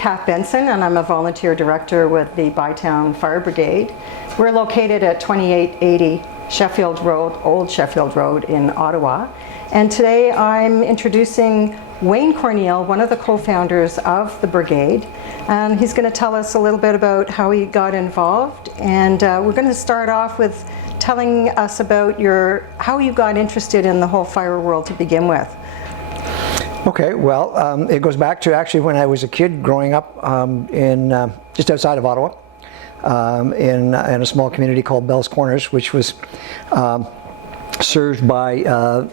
Kath Benson, and I'm a volunteer director with the Bytown Fire Brigade. We're located at 2880 Sheffield Road, Old Sheffield Road in Ottawa. And today I'm introducing Wayne Corneil, one of the co-founders of the brigade. And he's going to tell us a little bit about how he got involved. And we're going to start off with telling us about how you got interested in the whole fire world to begin with. Okay, well, it goes back to actually when I was a kid growing up in just outside of Ottawa, in a small community called Bell's Corners, which was served by,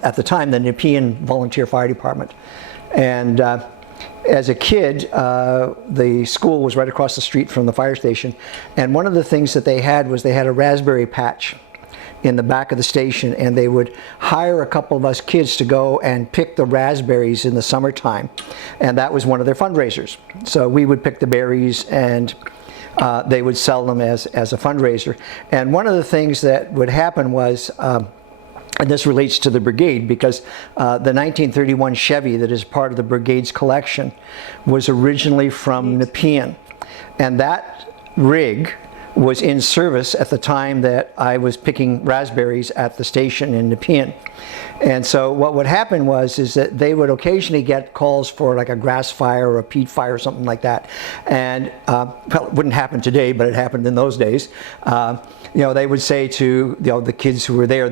at the time, the Nepean Volunteer Fire Department. And as a kid, the school was right across the street from the fire station. And one of the things that they had was they had a raspberry patch in the back of the station, and they would hire a couple of us kids to go and pick the raspberries in the summertime, and that was one of their fundraisers. So we would pick the berries, and they would sell them as a fundraiser. And one of the things that would happen was, and this relates to the brigade, because the 1931 Chevy that is part of the brigade's collection was originally from Nepean, and that rig was in service at the time that I was picking raspberries at the station in Nepean. And so what would happen is that they would occasionally get calls for like a grass fire or a peat fire or something like that. And well, it wouldn't happen today, but it happened in those days. You know, they would say to the kids who were there,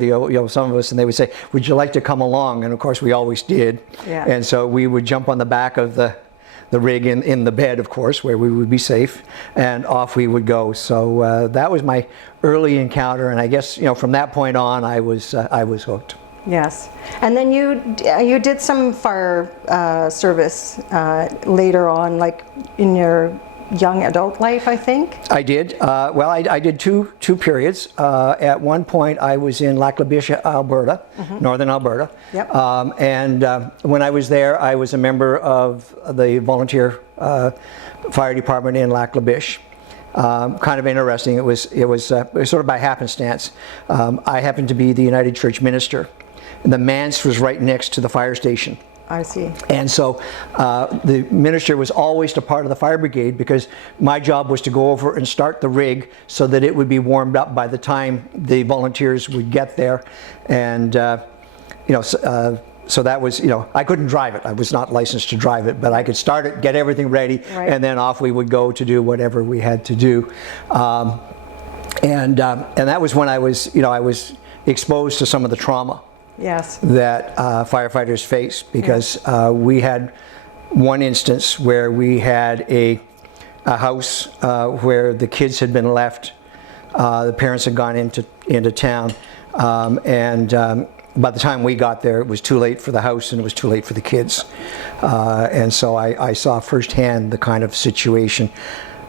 some of us, and they would say, "Would you like to come along?" And of course we always did. Yeah. And so we would jump on the back of the rig in the bed, of course, where we would be safe, and off we would go. So that was my early encounter, and I guess from that point on I was hooked. Yes, and then you did some fire service later on, like in your young adult life, I think. I did. Well, I did two periods. At one point, I was in Lac La Biche, Alberta, northern Alberta. Yep. And when I was there, I was a member of the volunteer fire department in Lac La Biche. Kind of interesting. It was sort of by happenstance. I happened to be the United Church minister, and the manse was right next to the fire station. I see. And so the minister was always a part of the fire brigade, because my job was to go over and start the rig so that it would be warmed up by the time the volunteers would get there. And so that was, I couldn't drive it. I was not licensed to drive it, but I could start it, get everything ready, right, and then off we would go to do whatever we had to do. And that was when I was exposed to some of the trauma. Yes. That firefighters face, because we had one instance where we had a house where the kids had been left. The parents had gone into town, and by the time we got there, it was too late for the house and it was too late for the kids. And so I saw firsthand the kind of situation.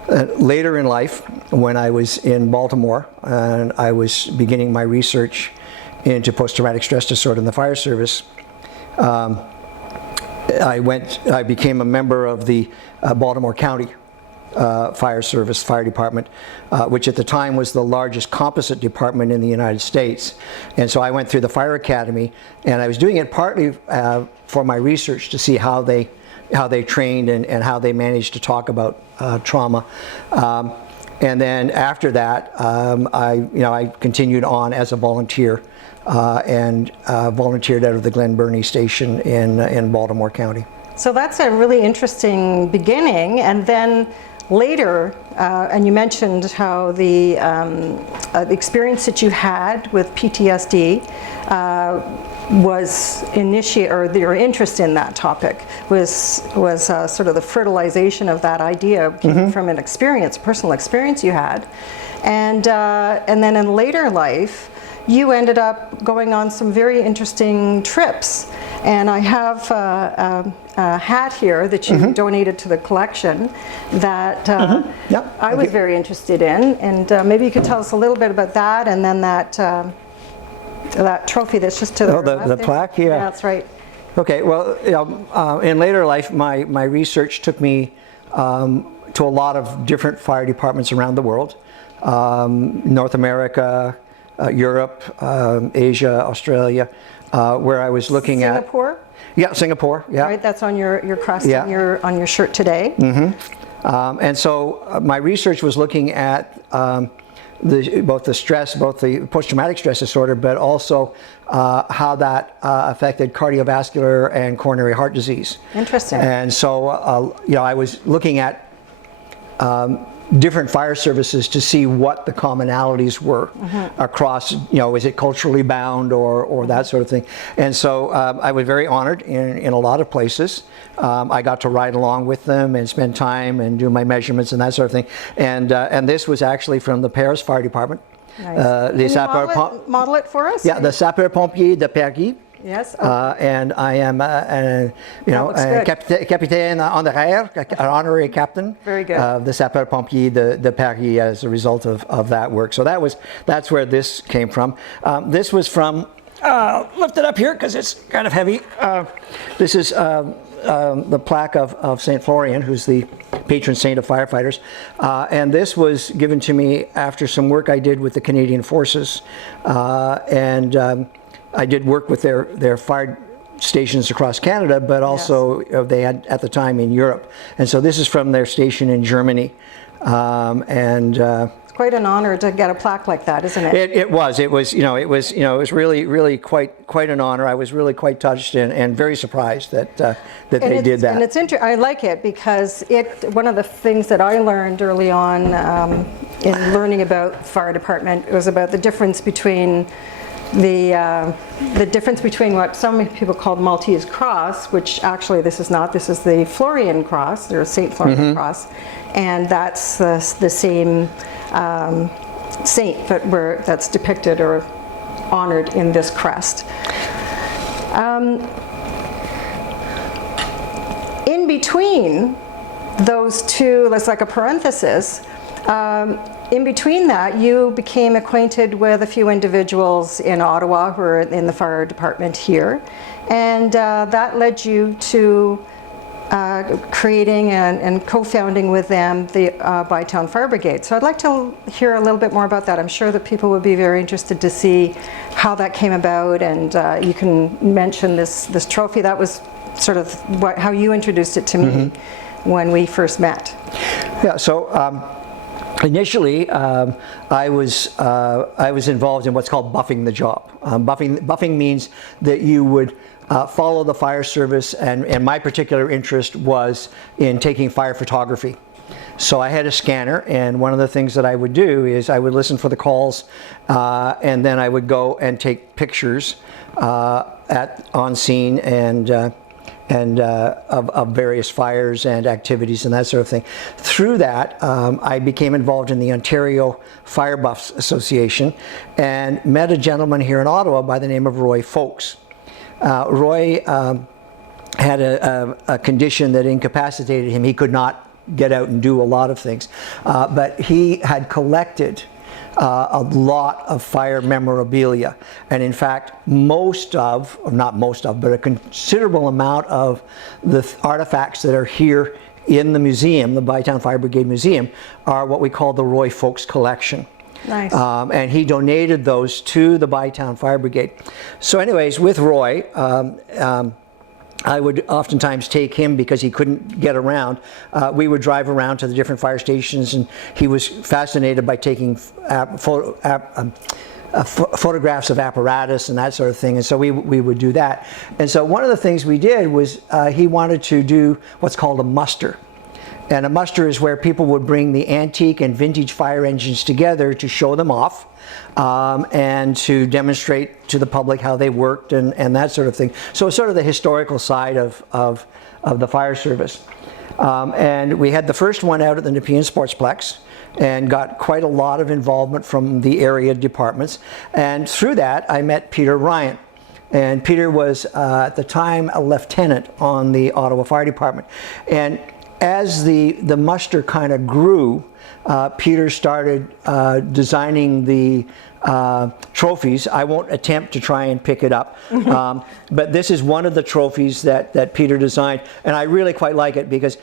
Later in life, when I was in Baltimore and I was beginning my research into post-traumatic stress disorder in the fire service, I became a member of the Baltimore County Fire Department, which at the time was the largest composite department in the United States. And so I went through the fire academy, and I was doing it partly for my research to see how they trained and how they managed to talk about trauma. And then after that, I continued on as a volunteer, and volunteered out of the Glen Burnie station in Baltimore County. So that's a really interesting beginning. And then later, and you mentioned how the experience that you had with P.T.S.D. Was or your interest in that topic was sort of the fertilization of that idea came from an experience, personal experience you had, and then in later life, you ended up going on some very interesting trips. And I have a hat here that you donated to the collection that I was very interested in. And maybe you could tell us a little bit about that, and then that trophy that's just to the left the there. plaque, yeah. That's right. Okay, well, in later life, my research took me to a lot of different fire departments around the world. North America, Europe, Asia, Australia, where I was looking Singapore? Yeah, Singapore. Yeah. Right, that's on your crest on your shirt today. And so my research was looking at both the stress, both the post-traumatic stress disorder, but also how that affected cardiovascular and coronary heart disease. Interesting. And so, I was looking at different fire services to see what the commonalities were across, is it culturally bound or that sort of thing. And so I was very honored in a lot of places. I got to ride along with them and spend time and do my measurements and that sort of thing. And this was actually from the Paris Fire Department. Nice. Can you model it for us? Yeah, the sapeurs-pompiers de Paris. Yes. And I am, capitaine honoraire, an honorary captain. Very good. Of the sapeurs-pompiers de Paris as a result of that work. So that's where this came from. This was from, lift it up here because it's kind of heavy. This is the plaque of St. Florian, who's the patron saint of firefighters. And this was given to me after some work I did with the Canadian Forces. I did work with their fire stations across Canada, but also they had at the time in Europe. And so this is from their station in Germany. It's quite an honor to get a plaque like that, isn't it? It was really quite an honor. I was really quite touched and very surprised that they did that. And it's I like it because one of the things that I learned early on in learning about fire department was about the difference between the difference between what some people call Maltese cross, which actually this is not. This is the Florian cross, or St. Florian cross, and that's the same saint that's depicted or honored in this crest. In between those two, that's like a parenthesis. In between that, you became acquainted with a few individuals in Ottawa who are in the fire department here, and that led you to creating and co-founding with them the Bytown Fire Brigade. So I'd like to hear a little bit more about that. I'm sure that people would be very interested to see how that came about, and you can mention this trophy. That was sort of how you introduced it to me when we first met. Yeah. So. Initially, I was involved in what's called buffing the job. Buffing means that you would follow the fire service, and my particular interest was in taking fire photography. So I had a scanner, and one of the things that I would do is I would listen for the calls, and then I would go and take pictures on scene and of various fires and activities and that sort of thing. Through that, I became involved in the Ontario Fire Buffs Association and met a gentleman here in Ottawa by the name of Roy Folks. Roy had a condition that incapacitated him. He could not get out and do a lot of things, but he had collected a lot of fire memorabilia, and in fact not most of, but a considerable amount of the artifacts that are here in the museum, the Bytown Fire Brigade Museum, are what we call the Roy Folks collection. Nice. And he donated those to the Bytown Fire Brigade. So anyways, with Roy, I would oftentimes take him because he couldn't get around. We would drive around to the different fire stations, and he was fascinated by taking photographs of apparatus and that sort of thing, and so we would do that. And so one of the things we did was he wanted to do what's called a muster. And a muster is where people would bring the antique and vintage fire engines together to show them off and to demonstrate to the public how they worked and that sort of thing. So it's sort of the historical side of the fire service. And we had the first one out at the Nepean Sportsplex and got quite a lot of involvement from the area departments. And through that, I met Peter Ryan. And Peter was, at the time, a lieutenant on the Ottawa Fire Department. And as the muster kind of grew, Peter started designing the trophies. I won't attempt to try and pick it up, but this is one of the trophies that Peter designed, and I really quite like it because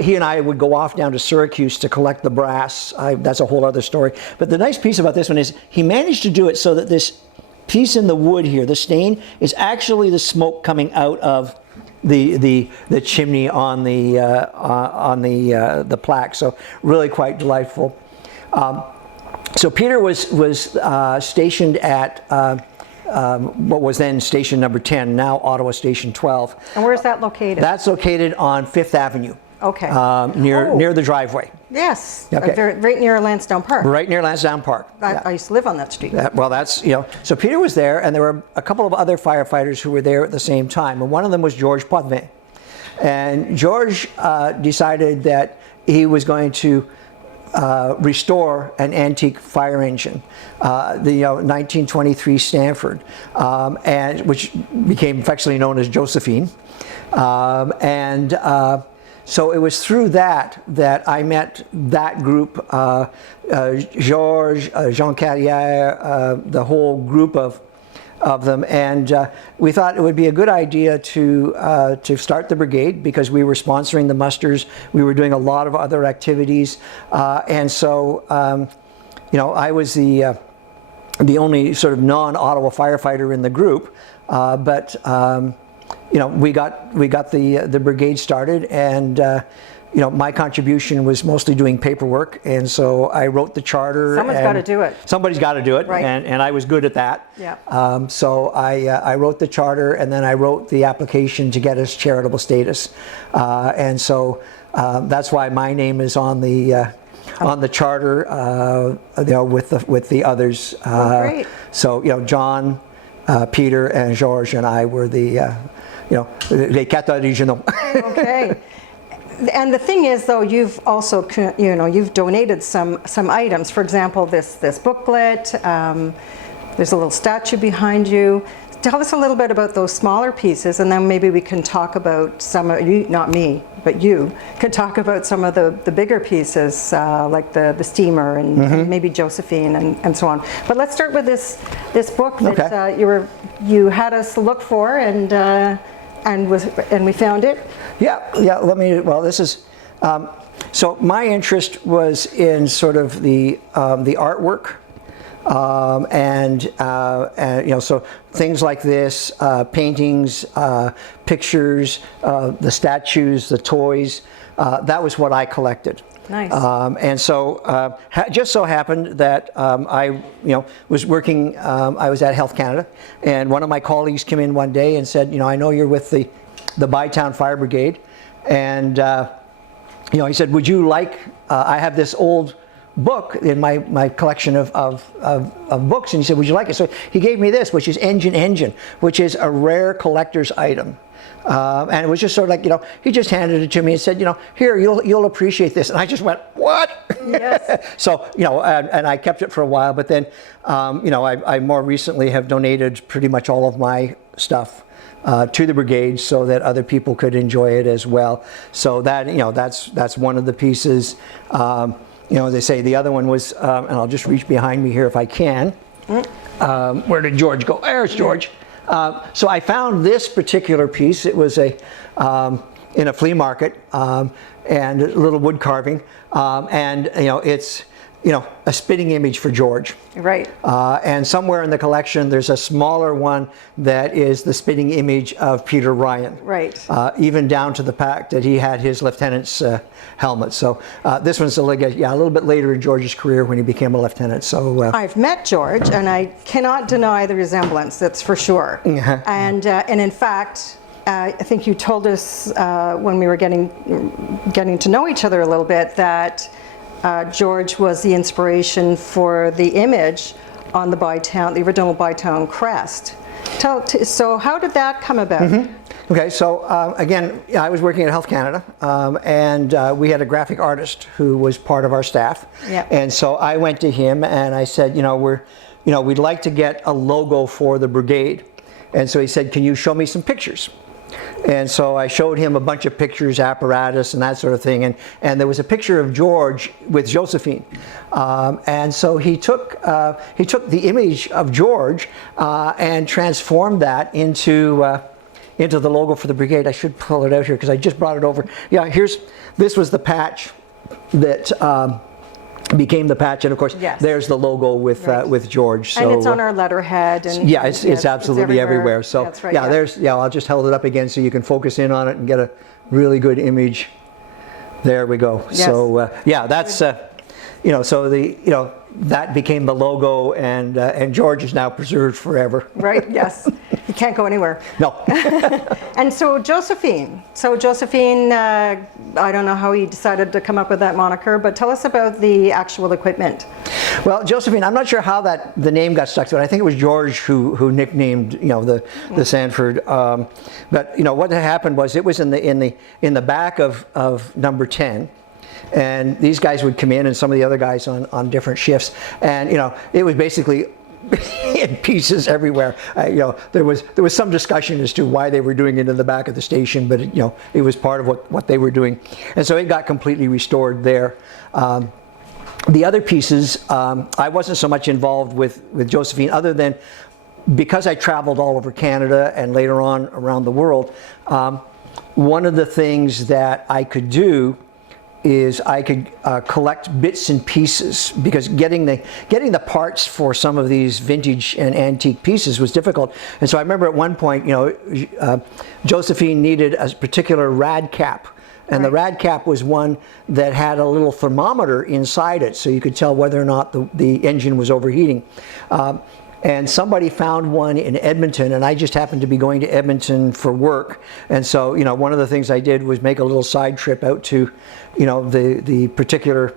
he and I would go off down to Syracuse to collect the brass. That's a whole other story. But the nice piece about this one is he managed to do it so that this piece in the wood here, the stain, is actually the smoke coming out of the chimney on the plaque. So really quite delightful. So Peter was stationed at what was then station number 10, now Ottawa Station 12. And where's that located? That's located on 5th Avenue. Okay. Near the driveway. Yes. Okay. Right near Lansdowne Park. Right near Lansdowne Park. I used to live on that street. Well, that's, so Peter was there, and there were a couple of other firefighters who were there at the same time, and one of them was George Potvin. And George decided that he was going to restore an antique fire engine, the 1923 Stanford, and which became affectionately known as Josephine. So it was through that I met that group, Georges, Jean Carrière, the whole group of them, and we thought it would be a good idea to start the brigade because we were sponsoring the musters, we were doing a lot of other activities, and so I was the only sort of non-Ottawa firefighter in the group, but we got the brigade started, and my contribution was mostly doing paperwork, and so I wrote the charter. Someone's got to do it. Somebody's got to do it, right. and I was good at that. Yeah. So I wrote the charter, and then I wrote the application to get us charitable status, and so that's why my name is on the charter, with the others. Great. So John, Peter, and Georges, and I were the les quatre originaux. Okay. And the thing is, though, you've also, you've donated some items. For example, this booklet. There's a little statue behind you. Tell us a little bit about those smaller pieces, and then maybe we can talk about some of you, not me, but you could talk about some of the bigger pieces, like the steamer and maybe Josephine and so on. But let's start with this book that you had us look for, and we found it. Yeah. Well, this is. So my interest was in sort of the artwork. So things like this, paintings, pictures, the statues, the toys, that was what I collected. Nice. And so just so happened that I was working, I was at Health Canada, and one of my colleagues came in one day and said, I know you're with the Bytown Fire Brigade, and he said, would you like, I have this old book in my collection of books, and he said, would you like it? So he gave me this, which is Engine, which is a rare collector's item. And it was just sort of like, he just handed it to me and said, here, you'll appreciate this. And I just went, what? Yes. So, and I kept it for a while, but then, I more recently have donated pretty much all of my stuff to the brigade so that other people could enjoy it as well. So that, that's one of the pieces. As I say, the other one was, and I'll just reach behind me here if I can. Where did George go? There's George. So I found this particular piece. It was in a flea market, and a little wood carving, and it's a spitting image for George. Right. And somewhere in the collection, there's a smaller one that is the spitting image of Peter Ryan. Right. Even down to the fact that he had his lieutenant's helmet. So this one's a little bit later in George's career when he became a lieutenant. So I've met George, and I cannot deny the resemblance. That's for sure. And in fact, I think you told us when we were getting to know each other a little bit that George was the inspiration for the image on the original Bytown crest. So how did that come about? Okay, so again, I was working at Health Canada, and we had a graphic artist who was part of our staff. Yep. And so I went to him and I said, we'd like to get a logo for the brigade. And so he said, can you show me some pictures? And so I showed him a bunch of pictures, apparatus, and that sort of thing. And there was a picture of George with Josephine. And so he took the image of George and transformed that into the logo for the brigade. I should pull it out here because I just brought it over. Yeah, this was the patch that became the patch, and of course, Yes. there's the logo with George. So, and it's on our letterhead. And yeah, it's absolutely everywhere. So that's right, I'll just hold it up again so you can focus in on it and get a really good image. There we go. Yes. So that's that became the logo, and George is now preserved forever. Right. Yes. You can't go anywhere. No. And so Josephine. I don't know how he decided to come up with that moniker, but tell us about the actual equipment. Well, Josephine, I'm not sure how the name got stuck to it. I think it was George who nicknamed the Sanford. But what had happened was it was in the back of number 10. And these guys would come in, and some of the other guys on different shifts, and it was basically in pieces everywhere. There was some discussion as to why they were doing it in the back of the station, but it was part of what they were doing, and so it got completely restored there. The other pieces, I wasn't so much involved with Josephine, other than because I traveled all over Canada and later on around the world. One of the things that I could do is I could collect bits and pieces, because getting the parts for some of these vintage and antique pieces was difficult. And so I remember at one point, Josephine needed a particular rad cap. And the rad cap was one that had a little thermometer inside it, so you could tell whether or not the engine was overheating. And somebody found one in Edmonton, and I just happened to be going to Edmonton for work. And so, one of the things I did was make a little side trip out to, the particular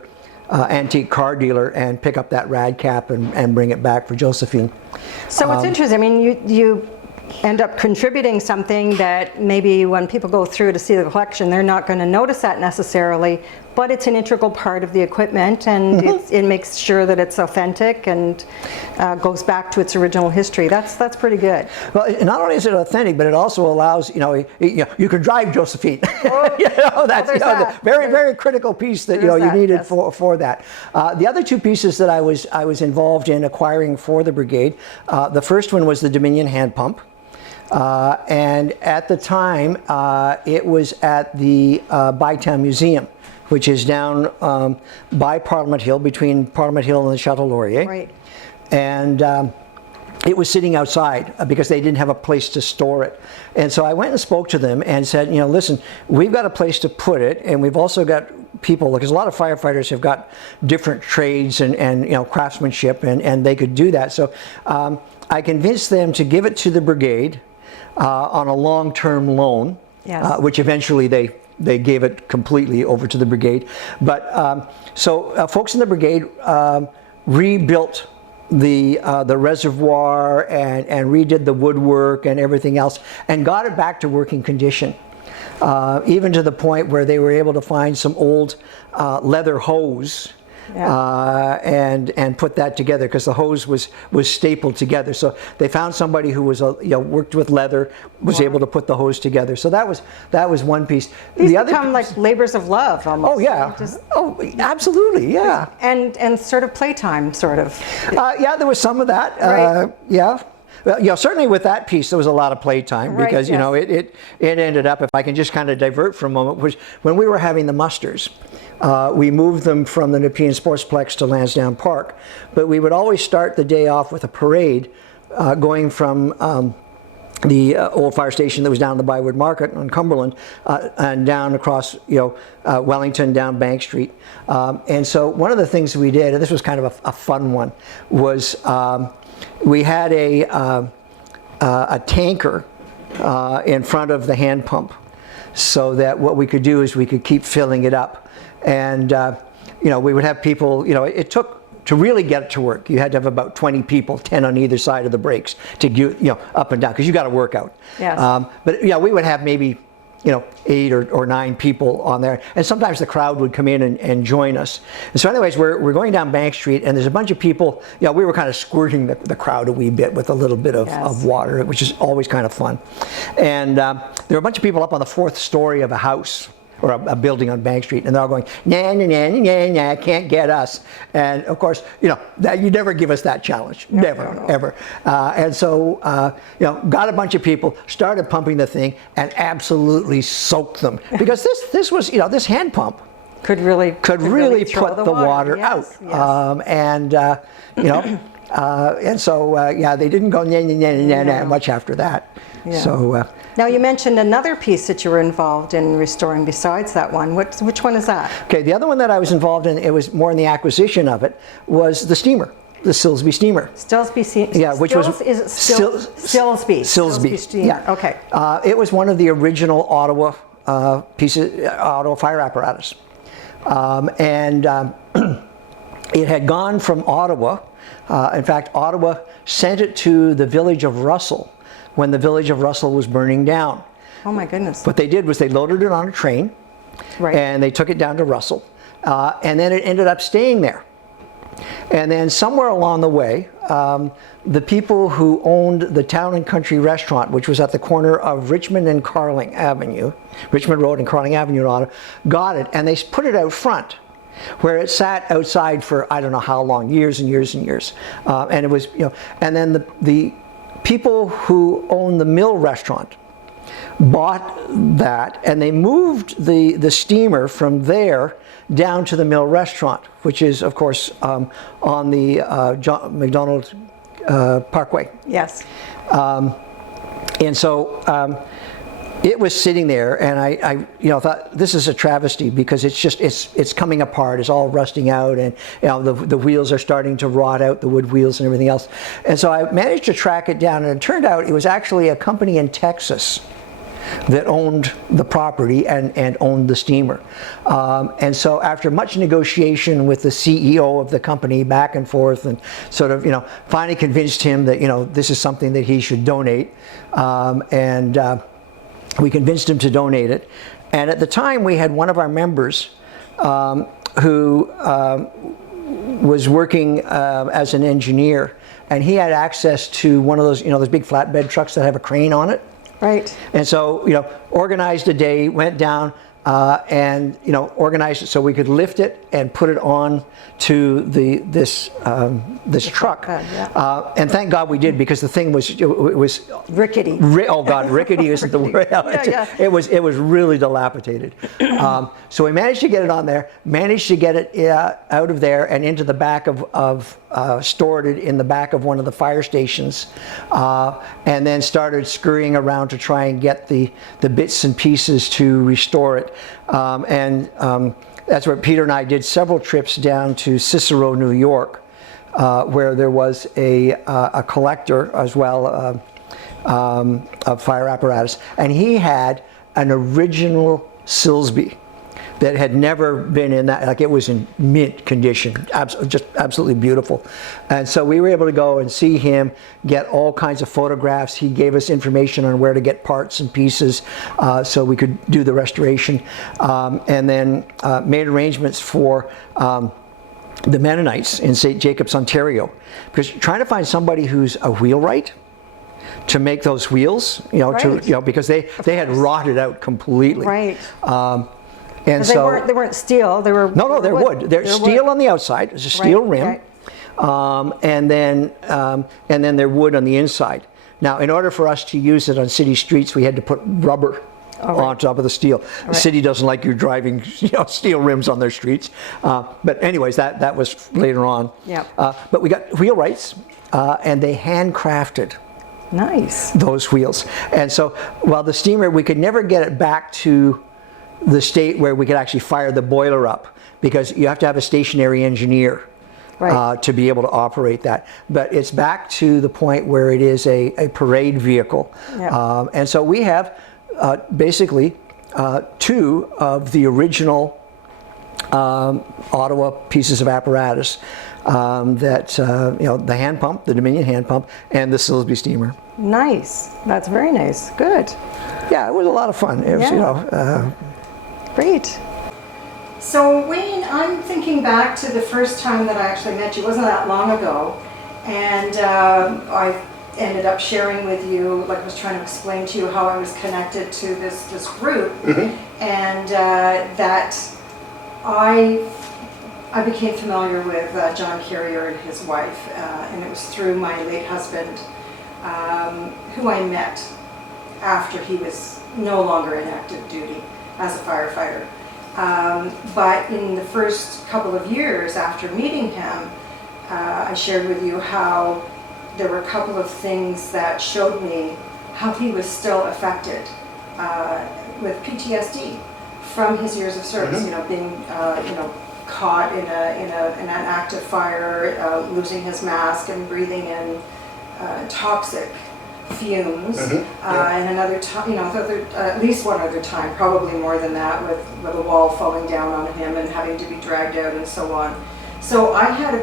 antique car dealer and pick up that rad cap and bring it back for Josephine. So it's interesting. I mean, you end up contributing something that maybe when people go through to see the collection, they're not going to notice that necessarily, but it's an integral part of the equipment, and it makes sure that it's authentic and goes back to its original history. That's pretty good. Well, not only is it authentic, but it also allows, you can drive Josephine. That's a very, very critical piece that you needed for that. The other two pieces that I was involved in acquiring for the brigade, the first one was the Dominion hand pump. And at the time, it was at the Bytown Museum, which is down by Parliament Hill, between Parliament Hill and the Chateau Laurier. Right. And it was sitting outside because they didn't have a place to store it. And so I went and spoke to them and said, listen, we've got a place to put it, and we've also got people, because a lot of firefighters have got different trades and craftsmanship, and they could do that. So I convinced them to give it to the brigade on a long-term loan, which eventually they gave it completely over to the brigade. But so folks in the brigade rebuilt the reservoir and redid the woodwork and everything else, and got it back to working condition. Even to the point where they were able to find some old leather hose. And put that together, because the hose was stapled together. So they found somebody who was worked with leather, was able to put the hose together. So that was one piece. These become like labors of love almost. Oh yeah. Absolutely, yeah. And sort of playtime, sort of. There was some of that. Right. Well, certainly with that piece, there was a lot of playtime, because it ended up, if I can just kind of divert for a moment, was when we were having the musters. We moved them from the Nepean Sportsplex to Lansdowne Park, but we would always start the day off with a parade going from the old fire station that was down the Bywood Market on Cumberland and down across Wellington, down Bank Street. And so one of the things we did, and this was kind of a fun one, was we had a tanker in front of the hand pump, so that what we could do is we could keep filling it up. And we would have people, it took, to really get it to work, you had to have about 20 people, 10 on either side of the brakes, to get, up and down, because you got to work out. Yes. But we would have maybe 8 or 9 people on there, and sometimes the crowd would come in and join us. And so anyways, we're going down Bank Street, and there's a bunch of people. We were kind of squirting the crowd a wee bit with a little bit of water, which is always kind of fun. And there were a bunch of people up on the 4th story of a house, or a building on Bank Street, and they're all going, nah, nah, nah, nah, nah, can't get us. And of course, that you never give us that challenge, never, ever. And so, got a bunch of people, started pumping the thing, and absolutely soaked them, because this was, this hand pump could really put throw the water yes, out. yes. You know, and so yeah, they didn't go much after that. Yeah. So now you mentioned another piece that you were involved in restoring besides that one. Which one is that? okay, the other one that I was involved in, it was more in the acquisition of it, was the steamer, the Silsby steamer. Silsby. Yeah, which was is it Silsby? Silsby steamer. Yeah. Okay. It was one of the original Ottawa Ottawa fire apparatus, it had gone from Ottawa. In fact, Ottawa sent it to the village of Russell when the village of Russell was burning down. Oh my goodness. What they did was they loaded it on a train, right. and they took it down to Russell, and then it ended up staying there. And then somewhere along the way, the people who owned the Town and Country restaurant, which was at the corner of Richmond and Carling Avenue, Richmond Road and Carling Avenue in Ottawa, got it, and they put it out front, where it sat outside for I don't know how long, years and years and years. And it was, you know, and then the people who owned the Mill restaurant bought that, and they moved the steamer from there down to the Mill restaurant, which is of course on the John McDonald Parkway. Yes. And so it was sitting there, and I you know, thought this is a travesty, because it's coming apart, it's all rusting out, and you know, the wheels are starting to rot out, the wood wheels and everything else. And so I managed to track it down, and it turned out it was actually a company in Texas that owned the property and owned the steamer. And so after much negotiation with the CEO of the company, back and forth, and sort of, you know, finally convinced him that, you know, this is something that he should donate. We convinced him to donate it. And at the time, we had one of our members who was working as an engineer, and he had access to one of those, you know, those big flatbed trucks that have a crane on it. Right. And so, you know, organized a day, went down, and, you know, organized it so we could lift it and put it on to this truck. Yeah. And thank God we did, because the thing was, it was rickety. Oh God, rickety isn't the word. Yeah. It was really dilapidated. So we managed to get it on there, managed to get it out of there and into the back of stored it in the back of one of the fire stations, and then started scurrying around to try and get the bits and pieces to restore it. That's where Peter and I did several trips down to Cicero, New York, where there was a collector as well of fire apparatus, and he had an original Silsby that had never been in that, like it was in mint condition, just absolutely beautiful. And so we were able to go and see him, get all kinds of photographs. He gave us information on where to get parts and pieces so we could do the restoration, and then made arrangements for the Mennonites in St. Jacobs, Ontario, because trying to find somebody who's a wheelwright to make those wheels, you know, right. Because they had rotted out completely. Right. And so they weren't steel. They were they're wood. They're steel on the outside. It's a steel rim, and then they're wood on the inside. Now, in order for us to use it on city streets, we had to put rubber on top of the steel. The city doesn't like you driving, you know, steel rims on their streets. But anyways, that was later on. Yeah. But we got wheelwrights, and they handcrafted. Nice. Those wheels. And so while the steamer, we could never get it back to the state where we could actually fire the boiler up, because you have to have a stationary engineer to be able to operate that. But it's back to the point where it is a parade vehicle. Yeah. And so we have basically two of the original Ottawa pieces of apparatus that, you know, the hand pump, the Dominion hand pump, and the Silsby steamer. Nice. That's very nice. Good. Yeah, it was a lot of fun. It was, you know, great. So Wayne, I'm thinking back to the first time that I actually met you. It wasn't that long ago, and I ended up sharing with you, like I was trying to explain to you how I was connected to this group, and that I became familiar with John Carrier and his wife, and it was through my late husband, who I met after he was no longer in active duty as a firefighter. But in the first couple of years after meeting him, I shared with you how there were a couple of things that showed me how he was still affected with PTSD from his years of service. You know, being caught in an active fire, losing his mask and breathing in toxic fumes, and another time, at least one other time, probably more than that, with a wall falling down on him and having to be dragged out and so on. So I had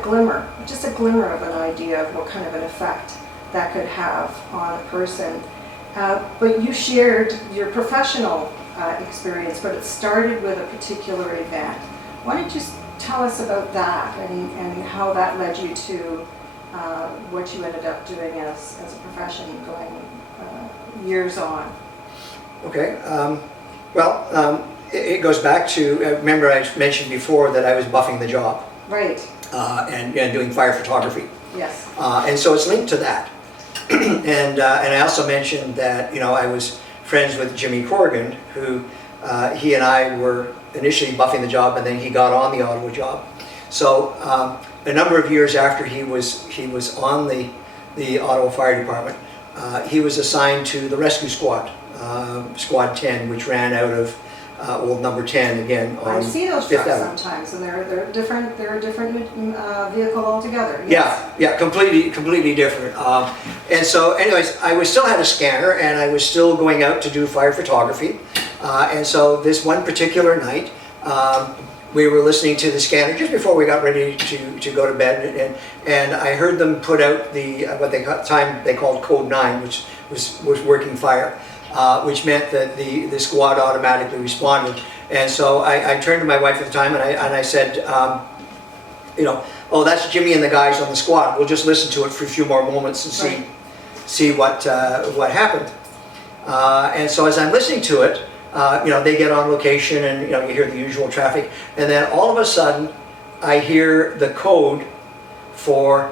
just a glimmer of an idea of what kind of an effect that could have on a person. But you shared your professional experience, but it started with a particular event. Why don't you tell us about that and how that led you to what you ended up doing as a profession going years on? Okay. It goes back to, remember I mentioned before that I was buffing the job. Right. And doing fire photography. Yes. And so it's linked to that. And I also mentioned that, I was friends with Jimmy Corrigan, who he and I were initially buffing the job, and then he got on the Ottawa job. So a number of years after he was on the Ottawa Fire Department, he was assigned to the rescue squad, Squad 10, which ran out of old number 10 again on I see those Fifth trucks Avenue. sometimes, and they're different. They're a different vehicle altogether. Yes. Yeah, completely different. And so, anyways, I still had a scanner, and I was still going out to do fire photography. And so, this one particular night, we were listening to the scanner just before we got ready to go to bed, and I heard them put out the what they called Code 9, which was working fire. Which meant that the squad automatically responded. And so I turned to my wife at the time and I said, oh, that's Jimmy and the guys on the squad. We'll just listen to it for a few more moments and see what happened. And so as I'm listening to it, they get on location and you hear the usual traffic. And then all of a sudden, I hear the code for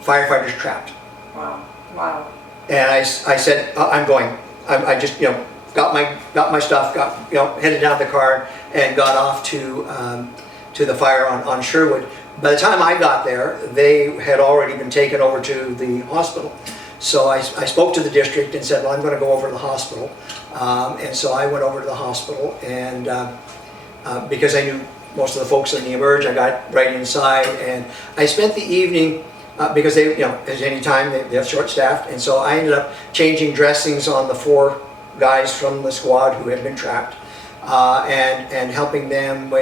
firefighters trapped. Wow. And I said, I'm going. I just got my stuff, headed down the car and got off to the fire on Sherwood. By the time I got there, they had already been taken over to the hospital. So I spoke to the district and said, well, I'm going to go over to the hospital. And so I went over to the hospital, and because I knew most of the folks in the emerge, I got right inside, and I spent the evening. Because they, as any time, they're short-staffed, and so I ended up changing dressings on the 4 guys from the squad who had been trapped, and helping them,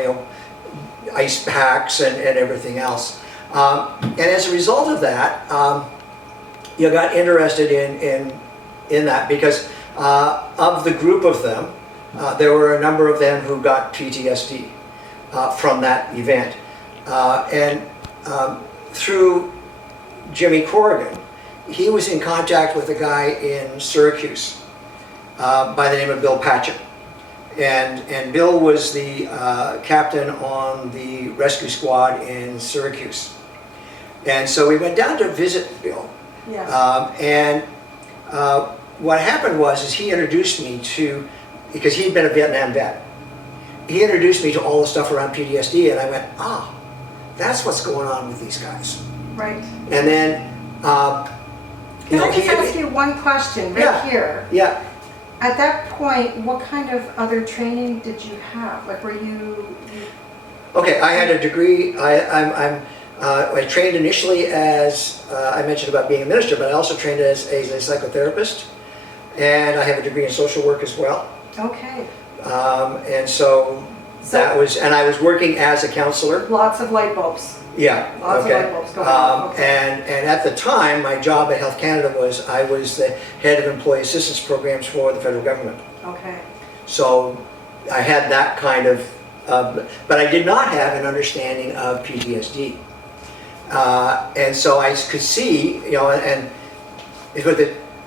ice packs and everything else. And as a result of that, got interested in that because of the group of them, there were a number of them who got PTSD from that event, and through Jimmy Corrigan, he was in contact with a guy in Syracuse by the name of Bill Patchett. And Bill was the captain on the rescue squad in Syracuse. And so we went down to visit Bill. Yes. What happened is he introduced me to, because he'd been a Vietnam vet, he introduced me to all the stuff around PTSD, and I went, that's what's going on with these guys. Right. And then, Can I just ask you one question here? Yeah. At that point, what kind of other training did you have? Like, were you? Okay, I had a degree. I trained initially as I mentioned about being a minister, but I also trained as a psychotherapist, and I have a degree in social work as well. Okay. And so that was, and I was working as a counselor. Lots of light bulbs. Yeah. Lots of light bulbs going on. And at the time, my job at Health Canada I was the head of employee assistance programs for the federal government. Okay. So I had that kind of, but I did not have an understanding of PTSD. And so I could see, and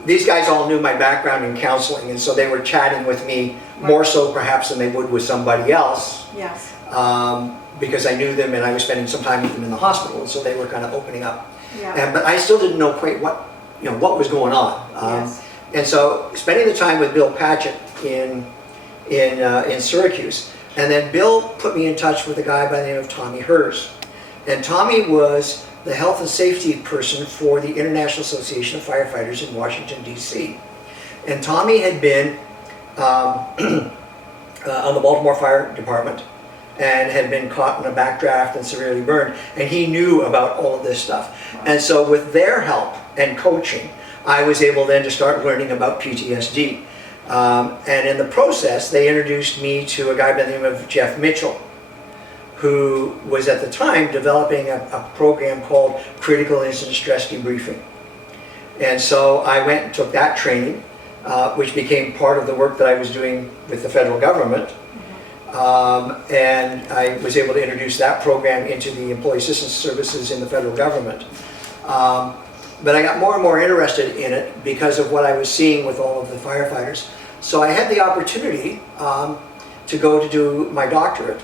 these guys all knew my background in counseling, and so they were chatting with me more so perhaps than they would with somebody else. Yes. Because I knew them and I was spending some time with them in the hospital, and so they were kind of opening up. Yeah. But I still didn't know quite what was going on. Yes. And so spending the time with Bill Patchett in Syracuse, And then Bill put me in touch with a guy by the name of Tommy Hers. And Tommy was the health and safety person for the International Association of Firefighters in Washington, D.C. And Tommy had been on the Baltimore Fire Department and had been caught in a backdraft and severely burned. And he knew about all of this stuff. Wow. And so with their help and coaching, I was able then to start learning about PTSD. And in the process, they introduced me to a guy by the name of Jeff Mitchell, who was at the time developing a program called Critical Incident Stress Debriefing. And so I went and took that training, which became part of the work that I was doing with the federal government. And I was able to introduce that program into the employee assistance services in the federal government. But I got more and more interested in it because of what I was seeing with all of the firefighters. So I had the opportunity to go to do my doctorate.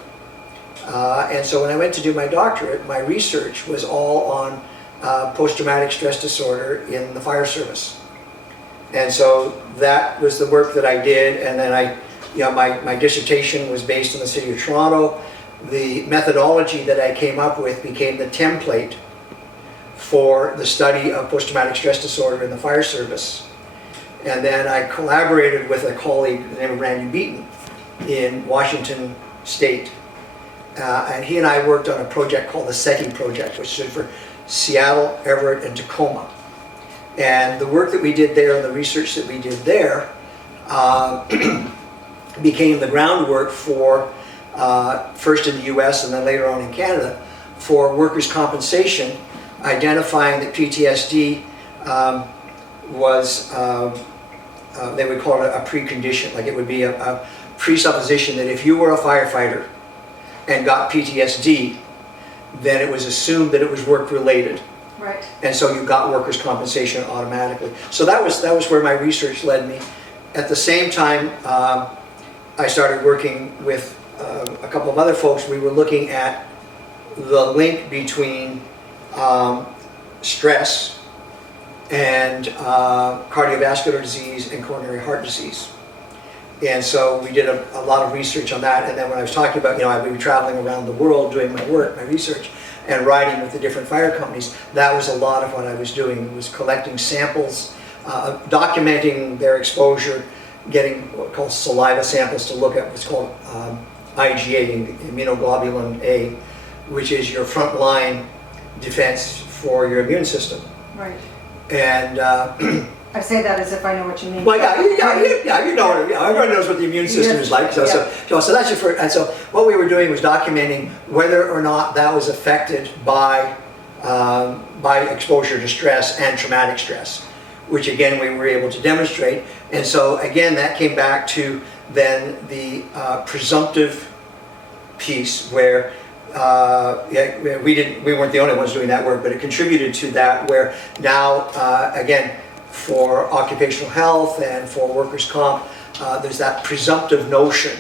And so when I went to do my doctorate, my research was all on post-traumatic stress disorder in the fire service. And so that was the work that I did, and then my dissertation was based in the city of Toronto. The methodology that I came up with became the template for the study of post-traumatic stress disorder in the fire service. And then I collaborated with a colleague named Randy Beaton in Washington State. And he and I worked on a project called the SETI project, which stood for Seattle, Everett, and Tacoma. And the work that we did there and the research that we did there became the groundwork for, first in the US and then later on in Canada, for workers' compensation, identifying that PTSD was, they would call it a precondition, like it would be a presupposition that if you were a firefighter and got PTSD, then it was assumed that it was work-related. Right. And so you got workers' compensation automatically. So that was where my research led me. At the same time, I started working with a couple of other folks. We were looking at the link between stress and cardiovascular disease and coronary heart disease. And so we did a lot of research on that. And then when I was talking about, I would be traveling around the world doing my work, my research, and riding with the different fire companies, that was a lot of what I was doing. It was collecting samples, documenting their exposure, getting what called saliva samples to look at what's called IgA, immunoglobulin A, which is your frontline defense for your immune system. Right. And I say that as if I know what you mean. well, you know, everyone knows what the immune system is like. So that's your first. And so what we were doing was documenting whether or not that was affected by exposure to stress and traumatic stress, which again we were able to demonstrate. And so again, that came back to then the presumptive piece where we weren't the only ones doing that work, but it contributed to that. Where now again, for occupational health and for workers' comp, there's that presumptive notion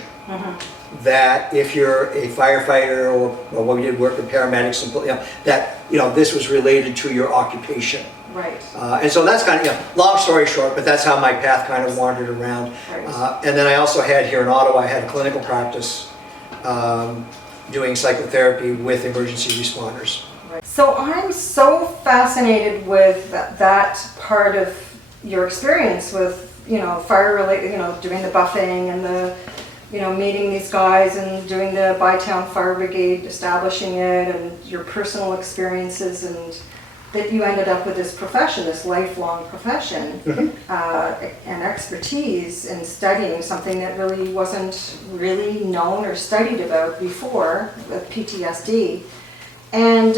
that if you're a firefighter or well, we did work with paramedics, and, that this was related to your occupation. Right. And so that's kind of, long story short, but that's how my path kind of wandered around. Right. And then I also had here in Ottawa, I had a clinical practice doing psychotherapy with emergency responders. So I'm so fascinated with that part of your experience with, fire related, doing the buffing and the, meeting these guys and doing the Bytown Fire Brigade, establishing it, and your personal experiences, and that you ended up with this profession, this lifelong profession, and expertise in studying something that really wasn't really known or studied about before, with PTSD. And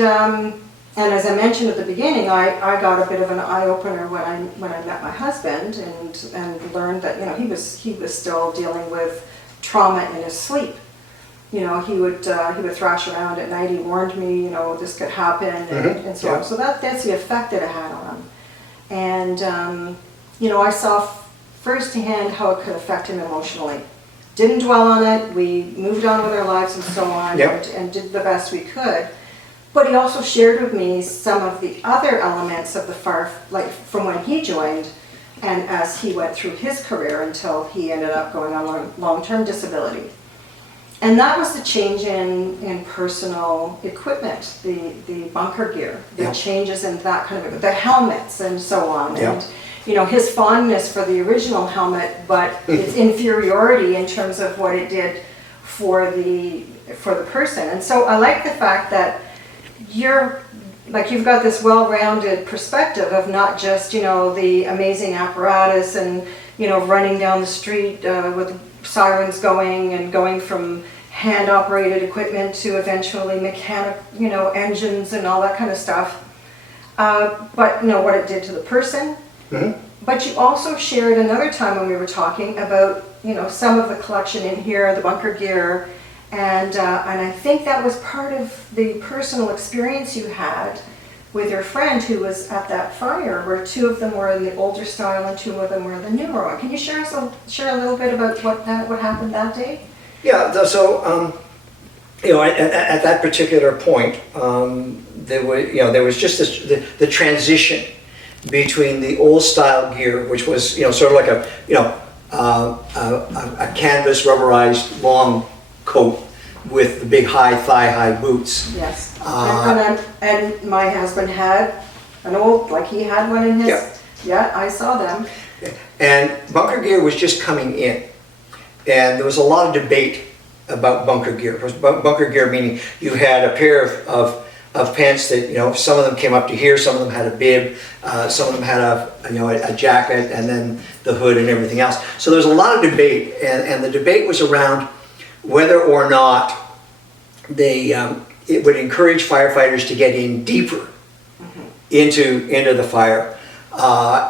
as I mentioned at the beginning, I got a bit of an eye-opener when I met my husband and learned that he was still dealing with trauma in his sleep. He would thrash around at night. He warned me, this could happen, and so on. So that's the effect that it had on him. And I saw firsthand how it could affect him emotionally. Didn't dwell on it. We moved on with our lives and so on, and did the best we could. But he also shared with me some of the other elements of the fire, like from when he joined and as he went through his career until he ended up going on long-term disability. And that was the change in personal equipment, the bunker gear, the changes in that kind of, the helmets and so on. And, you know, his fondness for the original helmet, but its inferiority in terms of what it did for the person. And so I like the fact that you've got this well-rounded perspective of not just, you know, the amazing apparatus and, you know, running down the street with sirens going and going from hand-operated equipment to eventually mechanic, you know, engines and all that kind of stuff. But, you know, what it did to the person. Mm-hmm. But you also shared another time when we were talking about, you know, some of the collection in here, the bunker gear, and I think that was part of the personal experience you had with your friend who was at that fire, where two of them were in the older style and two of them were in the newer one. Can you share a little bit about what happened that day? Yeah. So you know, at that particular point, there was just the transition between the old style gear, which was, you know, sort of like a canvas rubberized long coat with the big thigh-high boots. Yes. And my husband had an old, like he had one in his. Yeah. Yeah, I saw them. And bunker gear was just coming in, and there was a lot of debate about bunker gear. Bunker gear meaning you had a pair of pants that, you know, some of them came up to here, some of them had a bib, some of them had a jacket, and then the hood and everything else. So there was a lot of debate, and the debate was around whether or not it would encourage firefighters to get in deeper into the fire,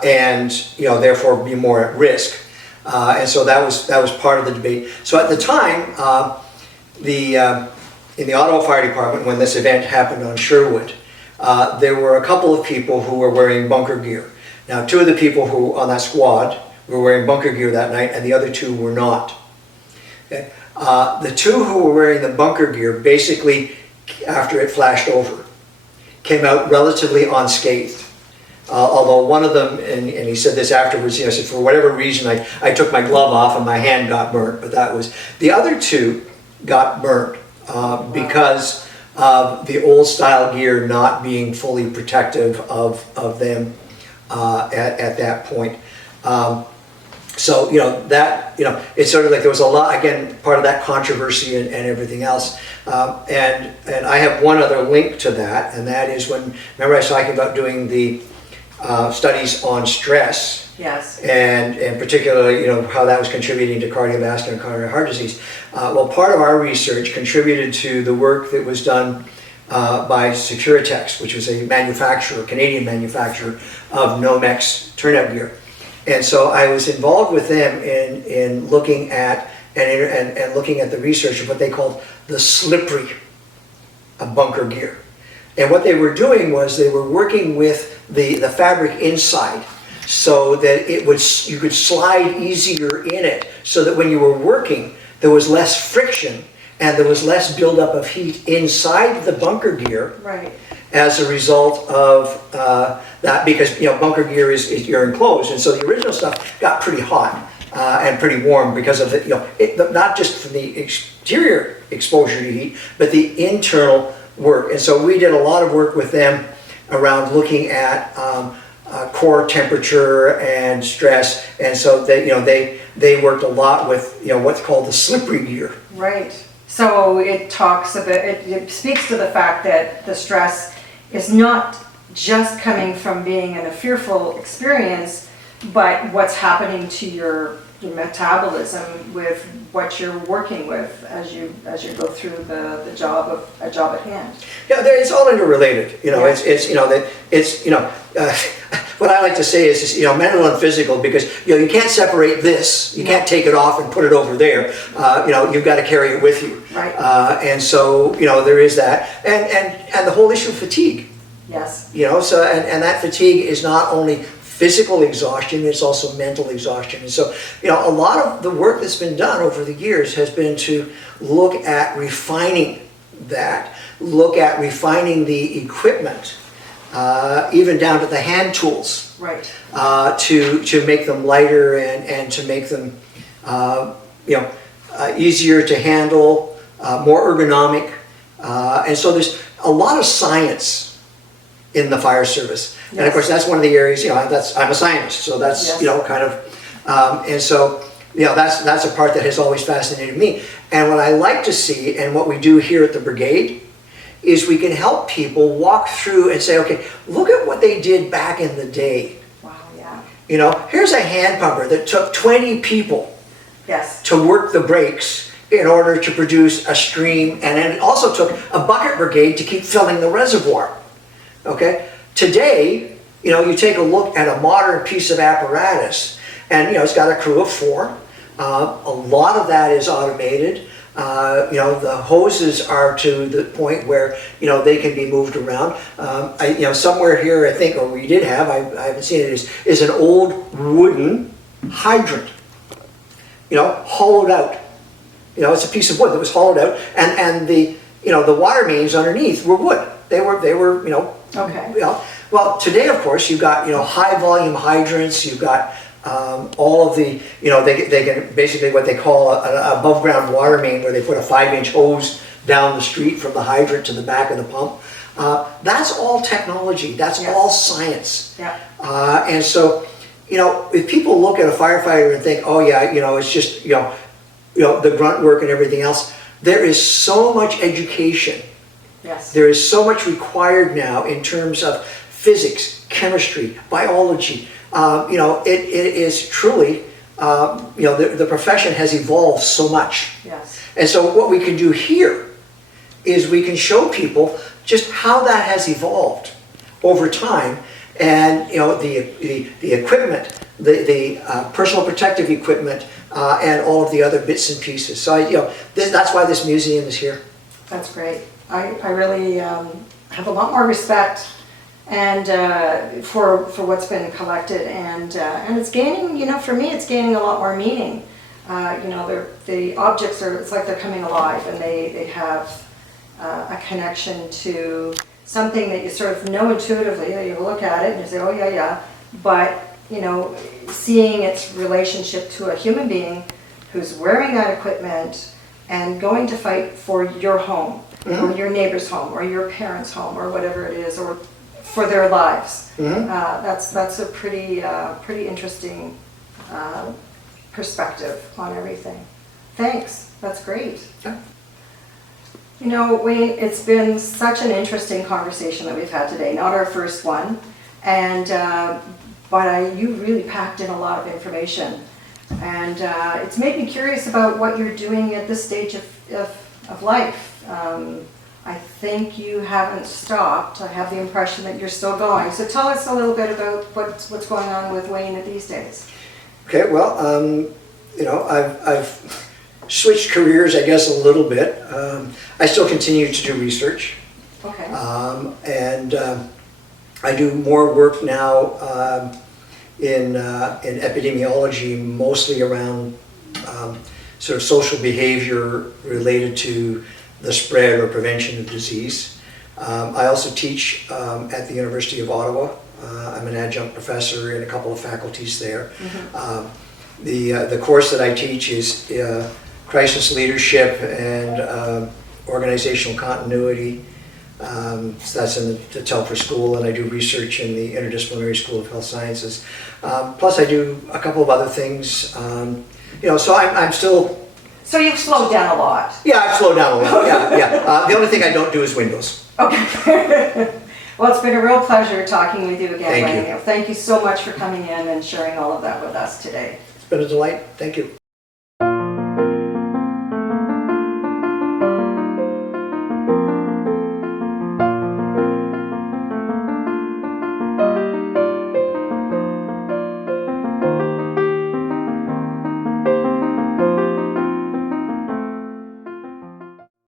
and, you know, therefore be more at risk. And so that was part of the debate. So at the time, in the Ottawa Fire Department, when this event happened on Sherwood, there were a couple of people who were wearing bunker gear. Now, two of the people who on that squad were wearing bunker gear that night, and the other two were not. Okay? The two who were wearing the bunker gear, basically, after it flashed over, came out relatively unscathed. Although one of them, and he said this afterwards, he said, for whatever reason, I took my glove off and my hand got burnt, but that was... The other two got burnt because of the old style gear not being fully protective of them at that point. So, you know, that, you know, it's sort of like there was a lot, again, part of that controversy and everything else. And I have one other link to that, and that is when, remember I was talking about doing the studies on stress. Yes. And particularly, you know, how that was contributing to cardiovascular and coronary heart disease. Well, part of our research contributed to the work that was done by Securitex, which was a manufacturer, Canadian manufacturer of Nomex turnout gear. And so I was involved with them in looking at and looking at the research of what they called the slippery bunker gear. And what they were doing was they were working with the fabric inside, so that you could slide easier in it, so that when you were working, there was less friction and there was less buildup of heat inside the bunker gear. Right. As a result of that, because, you know, bunker gear is you're enclosed, and so the original stuff got pretty hot and pretty warm because of the, you know, not just from the exterior exposure to heat, but the internal work. And so we did a lot of work with them around looking at core temperature and stress, and so they, you know, they worked a lot with, you know, what's called the slippery gear. Right. So it talks about, it speaks to the fact that the stress is not just coming from being in a fearful experience, but what's happening to your metabolism with what you're working with as you go through the job at hand. Yeah, it's all interrelated. You know, Yeah. it's you know that it's, you know, what I like to say is, you know, mental and physical, because, you know, you can't separate this. You can't take it off and put it over there. You know, you've got to carry it with you. Right. And so, you know, there is that, and the whole issue of fatigue. Yes. You know, so and that fatigue is not only physical exhaustion, it's also mental exhaustion. And so, you know, a lot of the work that's been done over the years has been to look at refining that, look at refining the equipment, even down to the hand tools, Right. To make them lighter and to make them, you know, easier to handle, more ergonomic. And so there's a lot of science in the fire service. Yes. And of course, that's one of the areas, I'm a scientist, so that's, yes. Kind of, and so, that's a part that has always fascinated me. And what I like to see, and what we do here at the brigade, is we can help people walk through and say, okay, look at what they did back in the day. Wow, yeah. Here's a hand pumper that took 20 people yes. to work the brakes in order to produce a stream, and it also took a bucket brigade to keep filling the reservoir. Okay? Today, you take a look at a modern piece of apparatus, and it's got a crew of 4. A lot of that is automated. The hoses are to the point where they can be moved around. Somewhere here, I think, or we did have, I haven't seen it, is an old wooden hydrant. Hollowed out. It's a piece of wood that was hollowed out, and the the water mains underneath were wood. They were okay. Well, today, of course, you've got high volume hydrants. You've got all of the they can basically what they call an above ground water main, where they put a 5-inch hose down the street from the hydrant to the back of the pump. That's all technology. That's yes. all science. Yeah. And so if people look at a firefighter and think, oh yeah, it's just the grunt work and everything else, there is so much education. Yes. There is so much required now in terms of physics, chemistry, biology. It is truly, the profession has evolved so much. Yes. And so what we can do here is we can show people just how that has evolved over time, and the equipment, the personal protective equipment, and all of the other bits and pieces. So that's why this museum is here. That's great. I really have a lot more respect and for what's been collected, and it's gaining, for me, it's gaining a lot more meaning. The objects it's like they're coming alive, and they have a connection to something that you sort of know intuitively. You look at it and you say, oh yeah, but seeing its relationship to a human being who's wearing that equipment and going to fight for your home, mm-hmm. or your neighbor's home, or your parents' home, or whatever it is, or for their lives. Mm-hmm. That's a pretty interesting perspective on everything. Thanks. That's great. Yeah. Wayne, it's been such an interesting conversation that we've had today. Not our first one, and but you really packed in a lot of information, and it's made me curious about what you're doing at this stage of life. I think you haven't stopped. I have the impression that you're still going. So tell us a little bit about what's going on with Wayne these days. Okay, well, I've switched careers, I guess, a little bit. I still continue to do research. Okay. And I do more work now in epidemiology, mostly around sort of social behavior related to the spread or prevention of disease. I also teach at the University of Ottawa. I'm an adjunct professor in a couple of faculties there. Mm-hmm. The course that I teach is crisis leadership and organizational continuity. So that's in the Telfer School, and I do research in the Interdisciplinary School of Health Sciences. Plus I do a couple of other things. So I'm still... So you've slowed down a lot. Yeah, I've slowed down a lot, yeah. The only thing I don't do is windows. Okay. Well, it's been a real pleasure talking with you again, Wayne. Thank you so much for coming in and sharing all of that with us today. It's been a delight. Thank you.